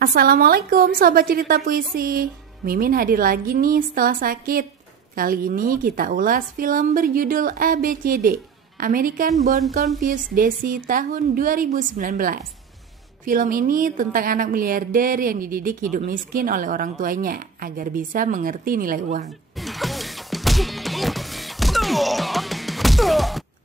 Assalamualaikum sobat cerita puisi. Mimin hadir lagi nih setelah sakit. Kali ini kita ulas film berjudul ABCD, American Born Confused Daisy tahun 2019. Film ini tentang anak miliarder yang dididik hidup miskin oleh orang tuanya agar bisa mengerti nilai uang.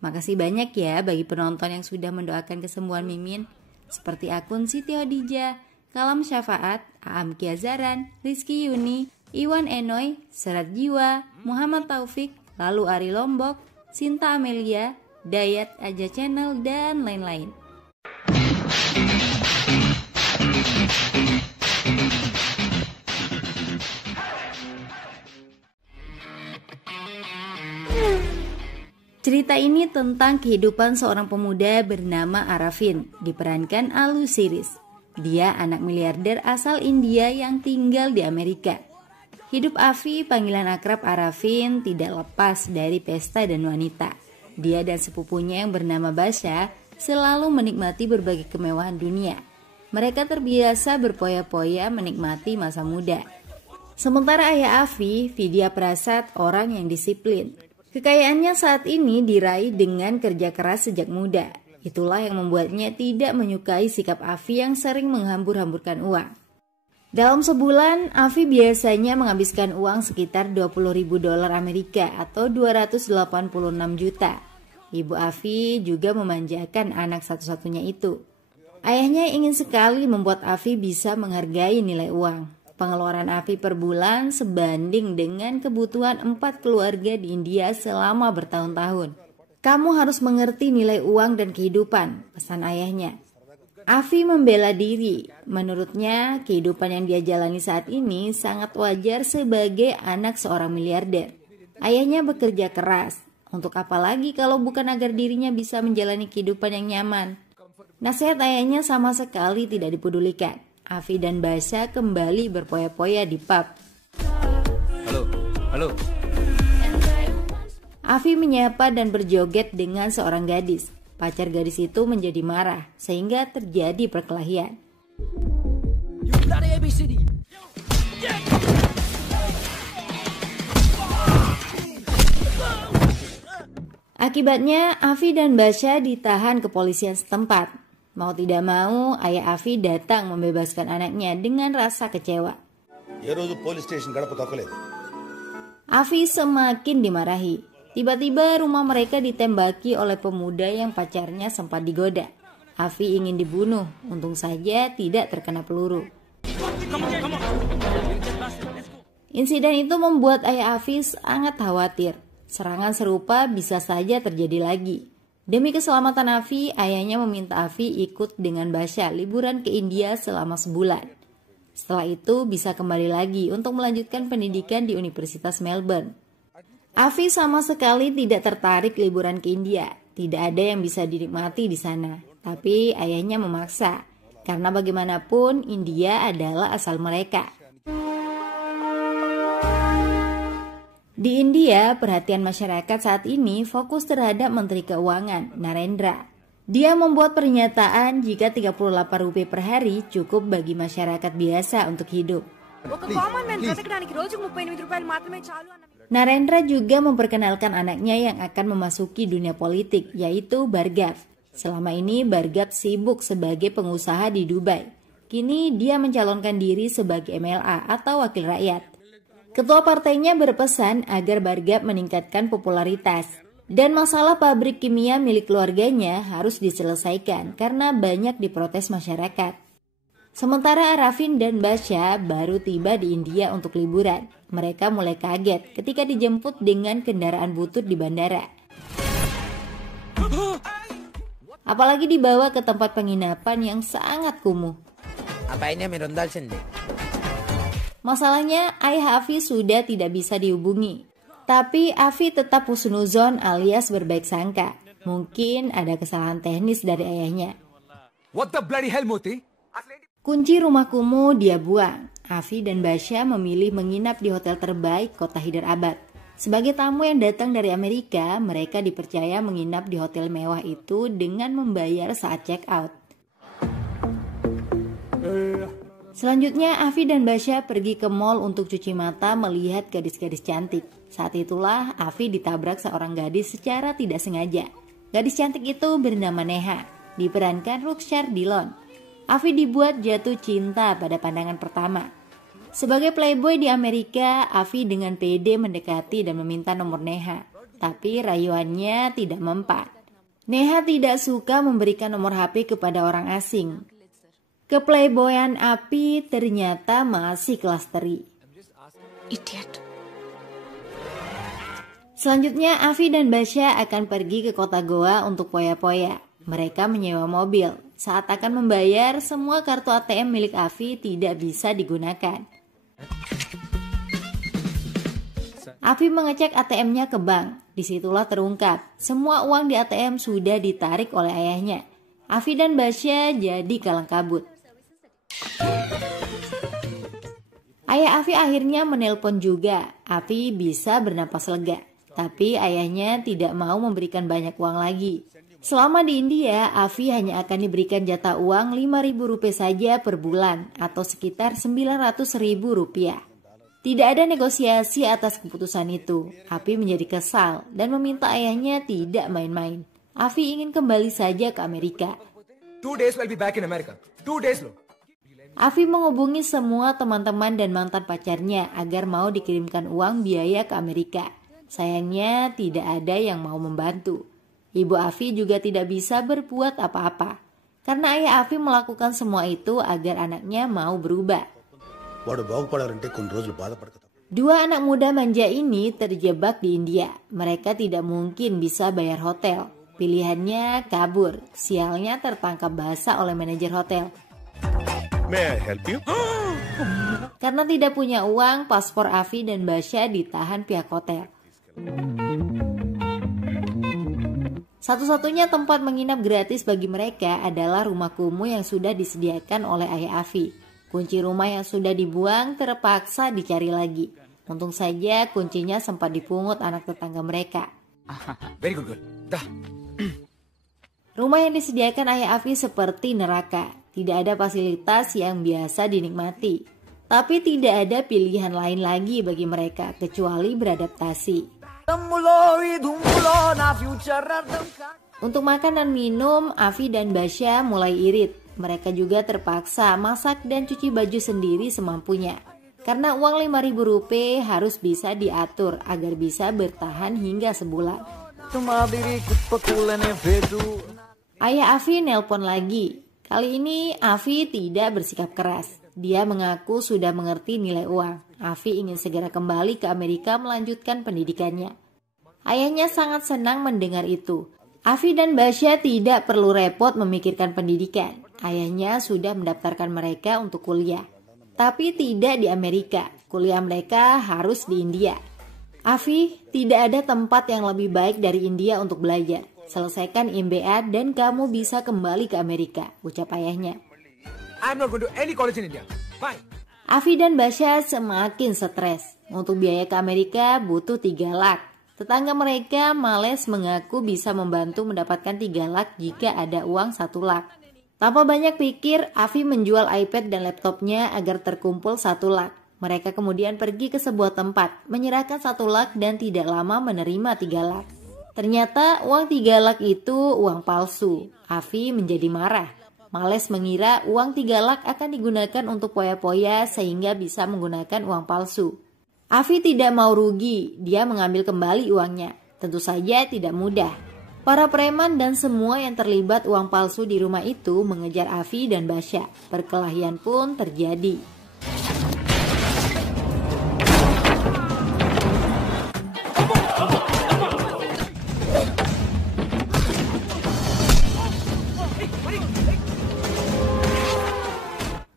Makasih banyak ya bagi penonton yang sudah mendoakan kesembuhan Mimin, seperti akun Siti Hodijah, Kalam Syafaat, Aam Kiazaran, Rizky Yuni, Iwan Enoy, Serat Jiwa, Muhammad Taufik, lalu Ari Lombok, Sinta Amelia, Dayat Aja Channel, dan lain-lain. Cerita ini tentang kehidupan seorang pemuda bernama Arafin, diperankan Alu Siris. Dia anak miliarder asal India yang tinggal di Amerika. Hidup Afi, panggilan akrab Arafin, tidak lepas dari pesta dan wanita. Dia dan sepupunya yang bernama Basha selalu menikmati berbagai kemewahan dunia. Mereka terbiasa berpoya-poya menikmati masa muda. Sementara ayah Afi, Vidya Prasad, orang yang disiplin. Kekayaannya saat ini diraih dengan kerja keras sejak muda. Itulah yang membuatnya tidak menyukai sikap Afi yang sering menghambur-hamburkan uang. Dalam sebulan, Afi biasanya menghabiskan uang sekitar $20.000 Amerika atau 286 juta. Ibu Afi juga memanjakan anak satu-satunya itu. Ayahnya ingin sekali membuat Afi bisa menghargai nilai uang. Pengeluaran Afi per bulan sebanding dengan kebutuhan 4 keluarga di India selama bertahun-tahun. Kamu harus mengerti nilai uang dan kehidupan, pesan ayahnya. Afi membela diri. Menurutnya, kehidupan yang dia jalani saat ini sangat wajar sebagai anak seorang miliarder. Ayahnya bekerja keras. Untuk apa lagi kalau bukan agar dirinya bisa menjalani kehidupan yang nyaman? Nasihat ayahnya sama sekali tidak dipedulikan. Afi dan Basha kembali berpoya-poya di pub. Halo. Afi menyapa dan berjoget dengan seorang gadis. Pacar gadis itu menjadi marah sehingga terjadi perkelahian. Akibatnya Afi dan Basha ditahan kepolisian setempat. Mau tidak mau, ayah Afi datang membebaskan anaknya dengan rasa kecewa. Afi semakin dimarahi. Tiba-tiba rumah mereka ditembaki oleh pemuda yang pacarnya sempat digoda. Afi ingin dibunuh, untung saja tidak terkena peluru. Insiden itu membuat ayah Afi sangat khawatir. Serangan serupa bisa saja terjadi lagi. Demi keselamatan Afi, ayahnya meminta Afi ikut dengan Basha liburan ke India selama sebulan. Setelah itu bisa kembali lagi untuk melanjutkan pendidikan di Universitas Melbourne. Afi sama sekali tidak tertarik liburan ke India. Tidak ada yang bisa dinikmati di sana. Tapi ayahnya memaksa. Karena bagaimanapun India adalah asal mereka. Di India, perhatian masyarakat saat ini fokus terhadap Menteri Keuangan, Narendra. Dia membuat pernyataan jika Rp38 per hari cukup bagi masyarakat biasa untuk hidup. Narendra juga memperkenalkan anaknya yang akan memasuki dunia politik, yaitu Bhargav. Selama ini Bhargav sibuk sebagai pengusaha di Dubai. Kini dia mencalonkan diri sebagai MLA atau wakil rakyat. Ketua partainya berpesan agar Bhargav meningkatkan popularitas. Dan masalah pabrik kimia milik keluarganya harus diselesaikan karena banyak diprotes masyarakat. Sementara Arafin dan Basha baru tiba di India untuk liburan. Mereka mulai kaget ketika dijemput dengan kendaraan butut di bandara. Apalagi dibawa ke tempat penginapan yang sangat kumuh. Masalahnya, ayah Afi sudah tidak bisa dihubungi. Tapi Afi tetap husnuzon alias berbaik sangka. Mungkin ada kesalahan teknis dari ayahnya. What the bloody hell, Moti? Kunci rumah kumuh dia buang. Afi dan Basha memilih menginap di hotel terbaik kota Hyderabad. Sebagai tamu yang datang dari Amerika, mereka dipercaya menginap di hotel mewah itu dengan membayar saat check out. Selanjutnya, Afi dan Basya pergi ke mall untuk cuci mata melihat gadis-gadis cantik. Saat itulah Afi ditabrak seorang gadis secara tidak sengaja. Gadis cantik itu bernama Neha, diperankan Ruxshar Dillon. Afi dibuat jatuh cinta pada pandangan pertama. Sebagai playboy di Amerika, Afi dengan pede mendekati dan meminta nomor Neha. Tapi rayuannya tidak mempan. Neha tidak suka memberikan nomor HP kepada orang asing. Keplayboyan Afi ternyata masih kelas teri. Idiot. Selanjutnya, Afi dan Basya akan pergi ke kota Goa untuk poya-poya. Mereka menyewa mobil. Saat akan membayar, semua kartu ATM milik Afi tidak bisa digunakan. Afi mengecek ATM-nya ke bank. Disitulah terungkap, semua uang di ATM sudah ditarik oleh ayahnya. Afi dan Basya jadi kalang kabut. Ayah Afi akhirnya menelpon juga. Afi bisa bernapas lega. Tapi ayahnya tidak mau memberikan banyak uang lagi. Selama di India, Afi hanya akan diberikan jatah uang Rp5.000 saja per bulan atau sekitar Rp900.000. Tidak ada negosiasi atas keputusan itu. Afi menjadi kesal dan meminta ayahnya tidak main-main. Afi ingin kembali saja ke Amerika. 2 days will be back in America. 2 days loh. Afi menghubungi semua teman-teman dan mantan pacarnya agar mau dikirimkan uang biaya ke Amerika. Sayangnya tidak ada yang mau membantu. Ibu Afi juga tidak bisa berbuat apa-apa. Karena ayah Afi melakukan semua itu agar anaknya mau berubah. Dua anak muda manja ini terjebak di India. Mereka tidak mungkin bisa bayar hotel. Pilihannya kabur. Sialnya tertangkap basah oleh manajer hotel. May I help you? Karena tidak punya uang, paspor Afi dan Basya ditahan pihak hotel. Satu-satunya tempat menginap gratis bagi mereka adalah rumah kumuh yang sudah disediakan oleh ayah Afi. Kunci rumah yang sudah dibuang terpaksa dicari lagi. Untung saja kuncinya sempat dipungut anak tetangga mereka. Very good girl. Dah. Rumah yang disediakan ayah Afi seperti neraka. Tidak ada fasilitas yang biasa dinikmati. Tapi tidak ada pilihan lain lagi bagi mereka kecuali beradaptasi. Untuk makan dan minum, Afi dan Basya mulai irit. Mereka juga terpaksa masak dan cuci baju sendiri semampunya. Karena uang Rp5.000 harus bisa diatur agar bisa bertahan hingga sebulan. Ayah Afi nelpon lagi. Kali ini Afi tidak bersikap keras. Dia mengaku sudah mengerti nilai uang. Afi ingin segera kembali ke Amerika melanjutkan pendidikannya. Ayahnya sangat senang mendengar itu. Afi dan Basya tidak perlu repot memikirkan pendidikan. Ayahnya sudah mendaftarkan mereka untuk kuliah. Tapi tidak di Amerika. Kuliah mereka harus di India. Afi, tidak ada tempat yang lebih baik dari India untuk belajar. Selesaikan MBA dan kamu bisa kembali ke Amerika, ucap ayahnya. I'm not going to any college in India. Bye. Afi dan Basya semakin stres. Untuk biaya ke Amerika butuh 3 lak. Tetangga mereka males mengaku bisa membantu mendapatkan 3 lak jika ada uang 1 lak. Tanpa banyak pikir, Afi menjual iPad dan laptopnya agar terkumpul 1 lak. Mereka kemudian pergi ke sebuah tempat, menyerahkan 1 lak dan tidak lama menerima 3 lak. Ternyata uang 3 lak itu uang palsu. Afi menjadi marah. Males mengira uang 3 lak akan digunakan untuk poya-poya sehingga bisa menggunakan uang palsu. Afi tidak mau rugi, dia mengambil kembali uangnya. Tentu saja tidak mudah. Para preman dan semua yang terlibat uang palsu di rumah itu mengejar Afi dan Basya. Perkelahian pun terjadi.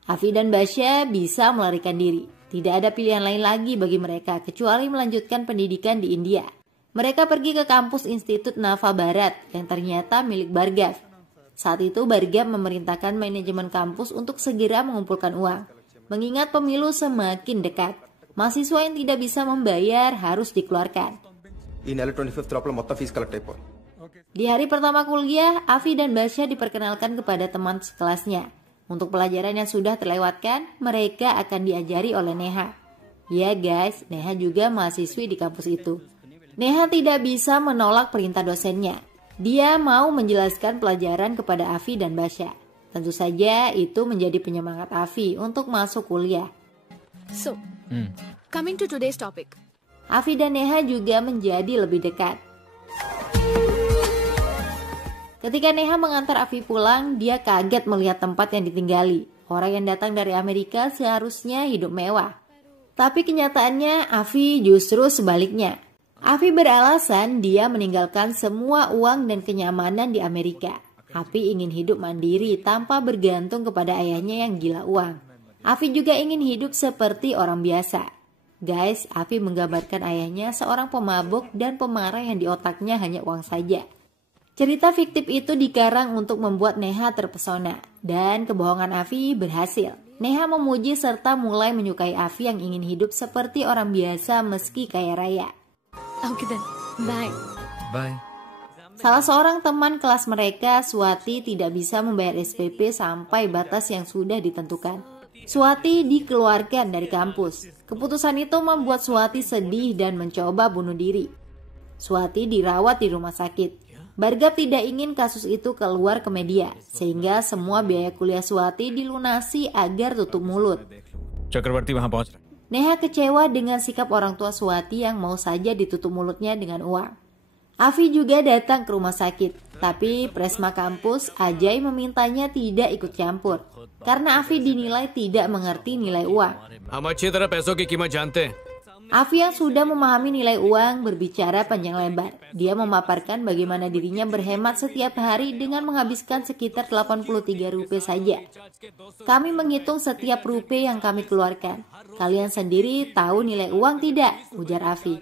Afi dan Basya bisa melarikan diri. Tidak ada pilihan lain lagi bagi mereka kecuali melanjutkan pendidikan di India. Mereka pergi ke kampus Institut Nava Barat yang ternyata milik Bhargav. Saat itu Bhargav memerintahkan manajemen kampus untuk segera mengumpulkan uang. Mengingat pemilu semakin dekat, mahasiswa yang tidak bisa membayar harus dikeluarkan. Di hari pertama kuliah, Afi dan Basya diperkenalkan kepada teman sekelasnya. Untuk pelajaran yang sudah terlewatkan, mereka akan diajari oleh Neha. Ya guys, Neha juga mahasiswi di kampus itu. Neha tidak bisa menolak perintah dosennya. Dia mau menjelaskan pelajaran kepada Afi dan Basya. Tentu saja itu menjadi penyemangat Afi untuk masuk kuliah. So, coming to today's topic. Afi dan Neha juga menjadi lebih dekat. Ketika Neha mengantar Afi pulang, dia kaget melihat tempat yang ditinggali. Orang yang datang dari Amerika seharusnya hidup mewah. Tapi kenyataannya Afi justru sebaliknya. Afi beralasan dia meninggalkan semua uang dan kenyamanan di Amerika. Afi ingin hidup mandiri tanpa bergantung kepada ayahnya yang gila uang. Afi juga ingin hidup seperti orang biasa. Guys, Afi menggambarkan ayahnya seorang pemabuk dan pemarah yang di otaknya hanya uang saja. Cerita fiktif itu dikarang untuk membuat Neha terpesona. Dan kebohongan Afi berhasil. Neha memuji serta mulai menyukai Afi yang ingin hidup seperti orang biasa meski kaya raya. Okay then, bye. Bye. Salah seorang teman kelas mereka, Swati, tidak bisa membayar SPP sampai batas yang sudah ditentukan. Swati dikeluarkan dari kampus. Keputusan itu membuat Swati sedih dan mencoba bunuh diri. Swati dirawat di rumah sakit. Bargab tidak ingin kasus itu keluar ke media, sehingga semua biaya kuliah Swati dilunasi agar tutup mulut. Chakrabarti वहां पहुंच रहा है. Neha kecewa dengan sikap orang tua Swati yang mau saja ditutup mulutnya dengan uang. Afi juga datang ke rumah sakit, tapi Presma kampus Ajay memintanya tidak ikut campur, karena Afi dinilai tidak mengerti nilai uang. हम अच्छी तरह पैसों की कीमत जानते हैं. Afi yang sudah memahami nilai uang berbicara panjang lebar. Dia memaparkan bagaimana dirinya berhemat setiap hari dengan menghabiskan sekitar 83 rupiah saja. Kami menghitung setiap rupiah yang kami keluarkan. Kalian sendiri tahu nilai uang tidak? Ujar Afi.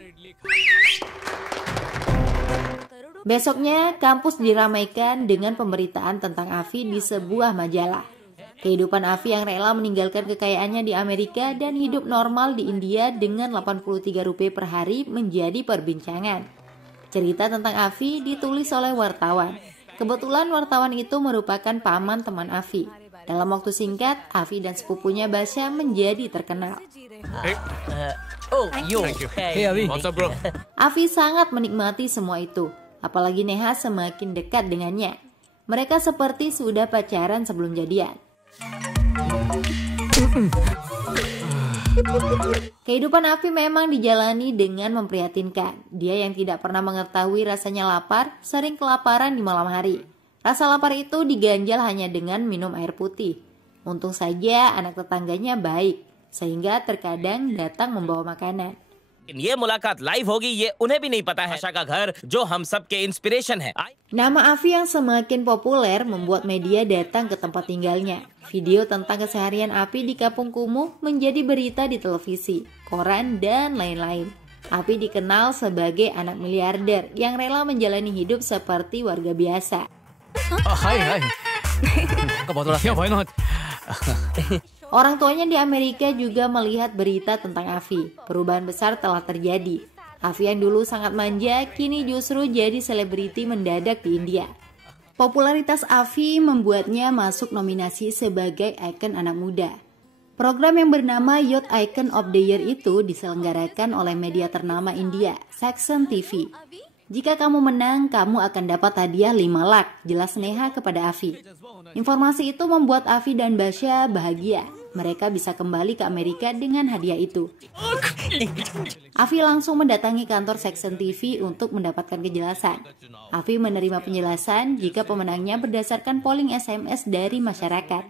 Besoknya, kampus diramaikan dengan pemberitaan tentang Afi di sebuah majalah. Kehidupan Afi yang rela meninggalkan kekayaannya di Amerika dan hidup normal di India dengan 83 rupiah per hari menjadi perbincangan. Cerita tentang Afi ditulis oleh wartawan. Kebetulan wartawan itu merupakan paman teman Afi. Dalam waktu singkat, Afi dan sepupunya Basya menjadi terkenal. Hey Avi, what's up bro? Afi sangat menikmati semua itu. Apalagi Neha semakin dekat dengannya. Mereka seperti sudah pacaran sebelum jadian. Kehidupan Afi memang dijalani dengan memprihatinkan. Dia yang tidak pernah mengetahui rasanya lapar, sering kelaparan di malam hari. Rasa lapar itu diganjal hanya dengan minum air putih. Untung saja anak tetangganya baik, sehingga terkadang datang membawa makanan. ये मुलाकात लाइव होगी ये उन्हें भी नहीं पता है आशा का घर जो हम सब के इंस्पिरेशन है. Nama Afi yang semakin populer membuat media datang ke tempat tinggalnya. Video tentang keseharian Afi di Kampung Kumuh menjadi berita di televisi, koran, dan lain-lain. Afi dikenal sebagai anak miliarder yang rela menjalani hidup seperti warga biasa. Hai. Why not? Orang tuanya di Amerika juga melihat berita tentang Afi. Perubahan besar telah terjadi. Afi yang dulu sangat manja, kini justru jadi selebriti mendadak di India. Popularitas Afi membuatnya masuk nominasi sebagai ikon anak muda. Program yang bernama Youth Icon of the Year itu diselenggarakan oleh media ternama India, Saxon TV. Jika kamu menang, kamu akan dapat hadiah 5 lakh, jelas Neha kepada Afi. Informasi itu membuat Afi dan Basya bahagia. Mereka bisa kembali ke Amerika dengan hadiah itu. Afi langsung mendatangi kantor Saxon TV untuk mendapatkan kejelasan. Afi menerima penjelasan jika pemenangnya berdasarkan polling SMS dari masyarakat.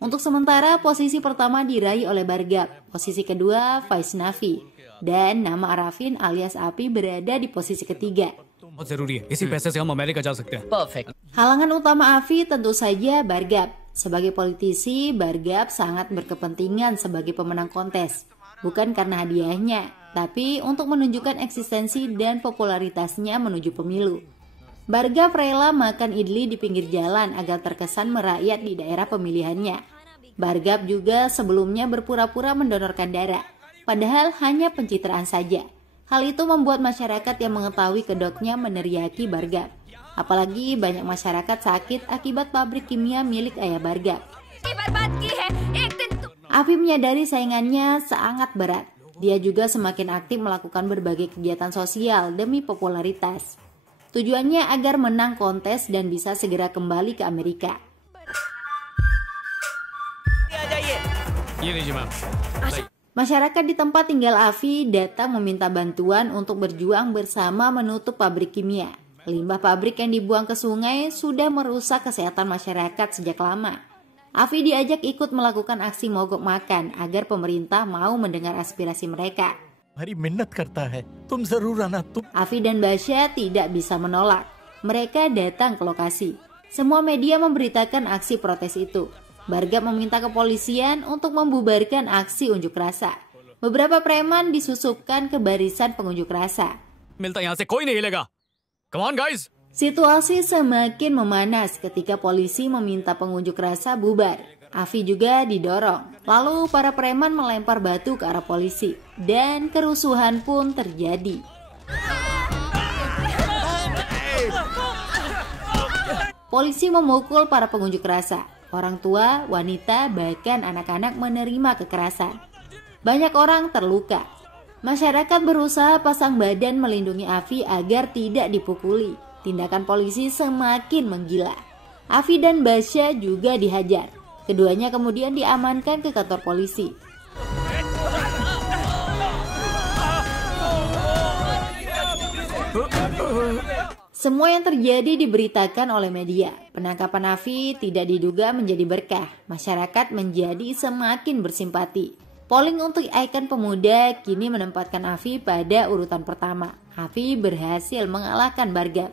Untuk sementara, posisi pertama diraih oleh Bargab, posisi kedua Vaishnavi, dan nama Arafin alias Afi berada di posisi ketiga. बहुत जरूरी है. इसी पैसे से हम अमेरिका जा सकते हैं. Perfect. Halangan utama Afi tentu saja Bargab. Sebagai politisi, Bargab sangat berkepentingan sebagai pemenang kontes. Bukan karena hadiahnya, tapi untuk menunjukkan eksistensi dan popularitasnya menuju pemilu. Bargab rela makan idli di pinggir jalan agar terkesan merakyat di daerah pemilihannya. Bargab juga sebelumnya berpura-pura mendonorkan darah, padahal hanya pencitraan saja. Hal itu membuat masyarakat yang mengetahui kedoknya meneriaki Bargab. Apalagi banyak masyarakat sakit akibat pabrik kimia milik ayah Bargab. Afi menyadari saingannya sangat berat. Dia juga semakin aktif melakukan berbagai kegiatan sosial demi popularitas. Tujuannya agar menang kontes dan bisa segera kembali ke Amerika. Masyarakat di tempat tinggal Afi datang meminta bantuan untuk berjuang bersama menutup pabrik kimia. Limbah pabrik yang dibuang ke sungai sudah merusak kesehatan masyarakat sejak lama. Afi diajak ikut melakukan aksi mogok makan agar pemerintah mau mendengar aspirasi mereka. Afi dan Basya tidak bisa menolak. Mereka datang ke lokasi. Semua media memberitakan aksi protes itu. Bargab meminta kepolisian untuk membubarkan aksi unjuk rasa. Beberapa preman disusupkan ke barisan pengunjuk rasa. Come on guys. Situasi semakin memanas ketika polisi meminta pengunjuk rasa bubar. Afi juga didorong. Lalu para preman melempar batu ke arah polisi dan kerusuhan pun terjadi. Polisi memukul para pengunjuk rasa. Orang tua, wanita, bahkan anak-anak menerima kekerasan. Banyak orang terluka. Masyarakat berusaha pasang badan melindungi Afi agar tidak dipukuli. Tindakan polisi semakin menggila. Afi dan Basya juga dihajar. Keduanya kemudian diamankan ke kantor polisi. Semua yang terjadi diberitakan oleh media. Penangkapan Afi tidak diduga menjadi berkah. Masyarakat menjadi semakin bersimpati. Polling untuk ikon pemuda kini menempatkan Afi pada urutan pertama. Afi berhasil mengalahkan Bargab.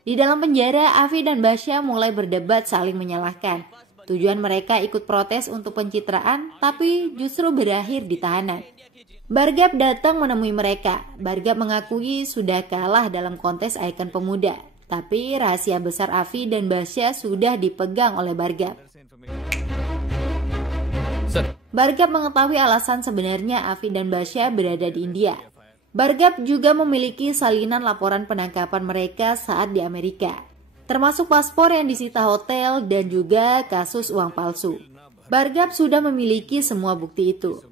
Di dalam penjara, Afi dan Basya mulai berdebat saling menyalahkan. Tujuan mereka ikut protes untuk pencitraan, tapi justru berakhir di tahanan. Bargab datang menemui mereka. Bargab mengakui sudah kalah dalam kontes ikon pemuda. Tapi rahasia besar Afi dan Basya sudah dipegang oleh Bargab. Bargab mengetahui alasan sebenarnya Afi dan Basya berada di India. Bargab juga memiliki salinan laporan penangkapan mereka saat di Amerika, termasuk paspor yang disita hotel dan juga kasus uang palsu. Bargab sudah memiliki semua bukti itu.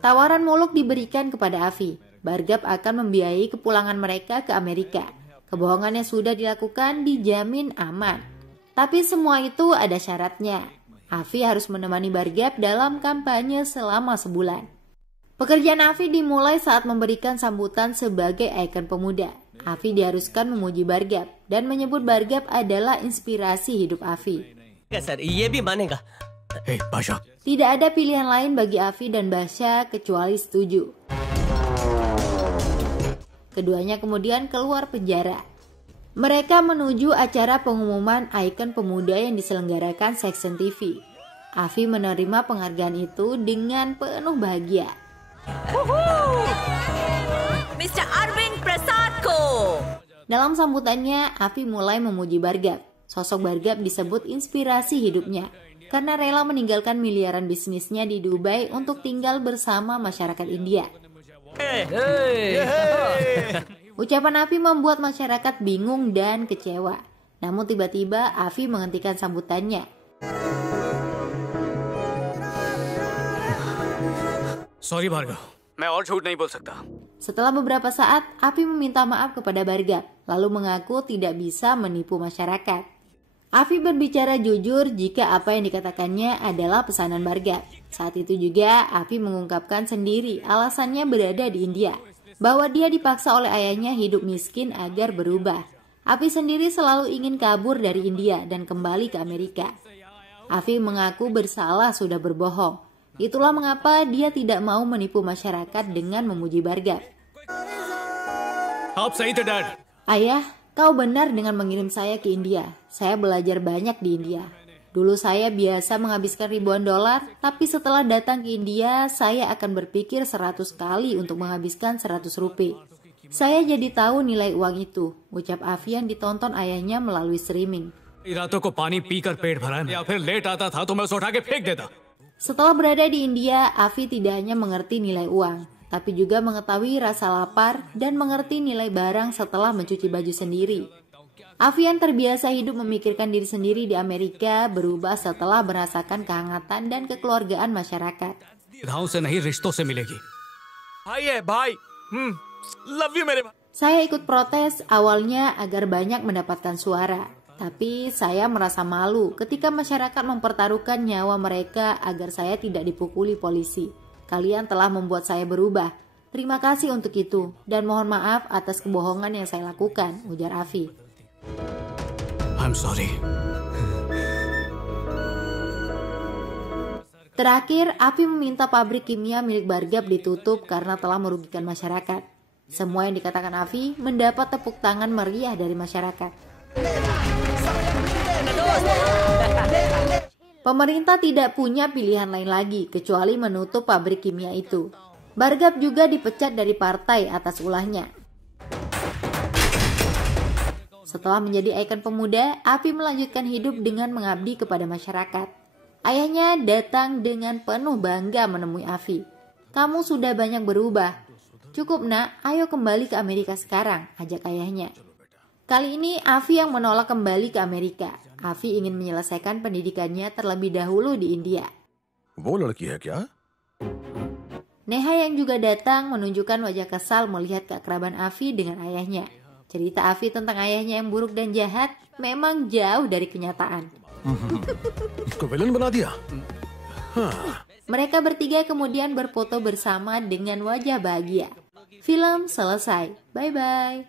Tawaran muluk diberikan kepada Afi. Bargab akan membiayai kepulangan mereka ke Amerika. Kebohongan yang sudah dilakukan dijamin aman. Tapi semua itu ada syaratnya. Afi harus menemani Bargab dalam kampanye selama sebulan. Pekerjaan Afi dimulai saat memberikan sambutan sebagai ikon pemuda. Afi diharuskan memuji Bargab dan menyebut Bargab adalah inspirasi hidup Afi. Tidak ada pilihan lain bagi Afi dan Basya kecuali setuju. Keduanya kemudian keluar penjara. Mereka menuju acara pengumuman ikon pemuda yang diselenggarakan Section TV. Afi menerima penghargaan itu dengan penuh bahagia. Mr. Arvind Prasadko. Dalam sambutannya, Afi mulai memuji Bargab. Sosok Bargab disebut inspirasi hidupnya karena rela meninggalkan miliaran bisnisnya di Dubai untuk tinggal bersama masyarakat India. Ucapan Afi membuat masyarakat bingung dan kecewa. Namun tiba-tiba Afi menghentikan sambutannya. Sorry Bhargav, मैं और झूठ नहीं बोल सकता. Setelah beberapa saat, Afi meminta maaf kepada Bargab, lalu mengaku tidak bisa menipu masyarakat. Afi berbicara jujur jika apa yang dikatakannya adalah pesanan Bargab. Saat itu juga Afi mengungkapkan sendiri alasannya berada di India, bahwa dia dipaksa oleh ayahnya hidup miskin agar berubah. Afi sendiri selalu ingin kabur dari India dan kembali ke Amerika. Afi mengaku bersalah sudah berbohong. Itulah mengapa dia tidak mau menipu masyarakat dengan memuji Bargab. Ayah, kau benar dengan mengirim saya ke India. Saya belajar banyak di India. Dulu saya biasa menghabiskan ribuan dolar, tapi setelah datang ke India, saya akan berpikir 100 kali untuk menghabiskan 100 rupiah. Saya jadi tahu nilai uang itu, ucap Afi yang ditonton ayahnya melalui streaming. Setelah berada di India, Afi tidak hanya mengerti nilai uang, tapi juga mengetahui rasa lapar dan mengerti nilai barang setelah mencuci baju sendiri. Afi yang terbiasa hidup memikirkan diri sendiri di Amerika berubah setelah merasakan kehangatan dan kekeluargaan masyarakat. दीर्घाओं से नहीं रिश्तों से मिलेगी। भाई है भाई। Love you मेरे भाई। Saya ikut protes awalnya agar banyak mendapatkan suara. Tapi saya merasa malu ketika masyarakat mempertaruhkan nyawa mereka agar saya tidak dipukuli polisi. Kalian telah membuat saya berubah. Terima kasih untuk itu dan mohon maaf atas kebohongan yang saya lakukan, ujar Afi. I'm sorry. Terakhir, Afi meminta pabrik kimia milik Bargab ditutup karena telah merugikan masyarakat. Semua yang dikatakan Afi mendapat tepuk tangan meriah dari masyarakat. Pemerintah tidak punya pilihan lain lagi kecuali menutup pabrik kimia itu. Bargab juga dipecat dari partai atas ulahnya. Setelah menjadi ikon pemuda, Afi melanjutkan hidup dengan mengabdi kepada masyarakat. Ayahnya datang dengan penuh bangga menemui Afi. Kamu sudah banyak berubah. Cukup nak, ayo kembali ke Amerika sekarang, ajak ayahnya. Kali ini Afi yang menolak kembali ke Amerika. Afi ingin menyelesaikan pendidikannya terlebih dahulu di India. वो लड़की है क्या? Neha yang juga datang menunjukkan wajah kesal melihat keakraban Afi dengan ayahnya. Cerita Afi tentang ayahnya yang buruk dan jahat memang jauh dari kenyataan. उसको विलन बना दिया? Mereka bertiga kemudian berfoto bersama dengan wajah bahagia. Film selesai. Bye-bye.